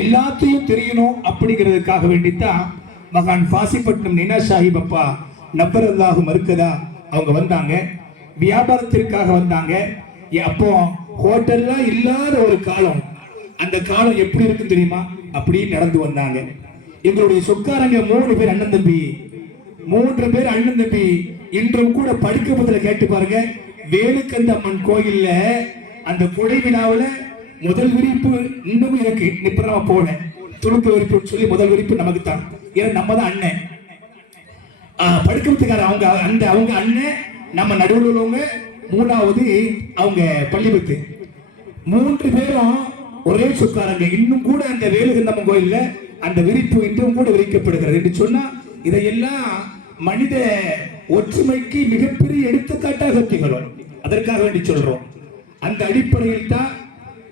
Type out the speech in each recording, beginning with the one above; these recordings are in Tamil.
எல்லாத்தையும் தெரியணும் அப்படிங்கிறதுக்காக வேண்டித்தான் மகான் பாசிப்பட்டினம் நீனா சாஹிப் அப்பா நப்பரல்லாஹு மறுக்கதா அவங்க வந்தாங்க. வியாபாரத்திற்காக வந்தாங்க. அப்போ ஹோட்டல்லாம் இல்லாத ஒரு காலம். அந்த காலம் எப்படி இருக்குன்னு தெரியுமா? அப்படி நடந்து வந்தாங்க. எங்களுடைய சொக்காரங்க 3 பேர் அண்ணன் தம்பி, 3 பேர் அண்ணன் தம்பி. இன்றும் கூட படிக்க பதில கேட்டு பாருங்க. வேலுக்கந்த அம்மன் கோயில்ல அந்த கொடை விழாவில் முதல் விரிப்பு இன்னமும் இருக்கு. நிப்பரமா போல துணுக்கு விரிப்புன்னு சொல்லி முதல் விரிப்பு நமக்கு தான். ஏன்னா நம்ம தான் அண்ணன். படுக்கிறதுக்கார அவங்க அண்ணன், நம்ம நடுவில் உள்ளவங்க, 3வது அவங்க பள்ளிபத்து. 3 பேரும் ஒரே சொக்காரங்க. இன்னும் கூட அந்த வேலுகந்தம்மன் கோயில்ல அந்த விரிப்பு இன்றும் கூட விரிக்கப்படுகிறது என்று சொன்னா இதையெல்லாம் மனித ஒற்றுமைக்கு மிகப்பெரிய எடுத்துக்காட்டாக திகழும். அதற்காக வேண்டி சொல்றோம். அந்த அடிப்படையில் தான்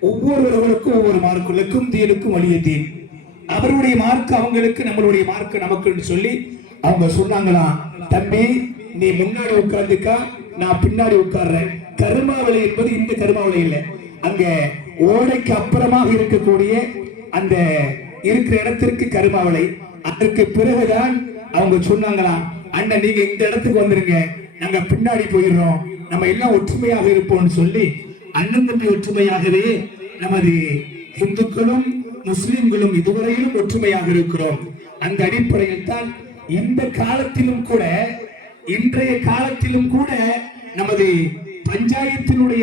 ஒவ்வொருவருக்கும் ஒவ்வொரு மார்க்குகளுக்கும் தீனுக்கும் வலிய தீன். அவருடைய மார்க்கு அவங்களுக்கு, நம்மளுடைய மார்க்கு நமக்கு சொல்லி அவங்க சொன்னாங்களாம், தம்பி நீ முன்னாடி உட்கார்ந்துக்கா, நான் பின்னாடி உட்கார்றேன். கருமாவளை என்பது இந்த கருமாவளை இல்லை, அங்க ஓடைக்கு அப்புறமாக இருக்கக்கூடிய அந்த இருக்கிற இடத்திற்கு கருமாவளை. அதற்கு பிறகுதான் அவங்க சொன்னாங்களாம், அண்ணன் நீங்க இந்த இடத்துக்கு வந்துருங்க, நாங்க பின்னாடி போயிடுறோம், நம்ம எல்லாம் ஒற்றுமையாக இருப்போம்னு சொல்லி அண்ணன் தம்பி ஒற்றுமையாகவே நமது இந்துக்களும் முஸ்லிம்களும் இதுவரையிலும் ஒற்றுமையாக இருக்கிறோம். அந்த அடிப்படையில் தான் இந்த காலத்திலும் கூட, இன்றைய காலத்திலும் கூட நமது பஞ்சாயத்தினுடைய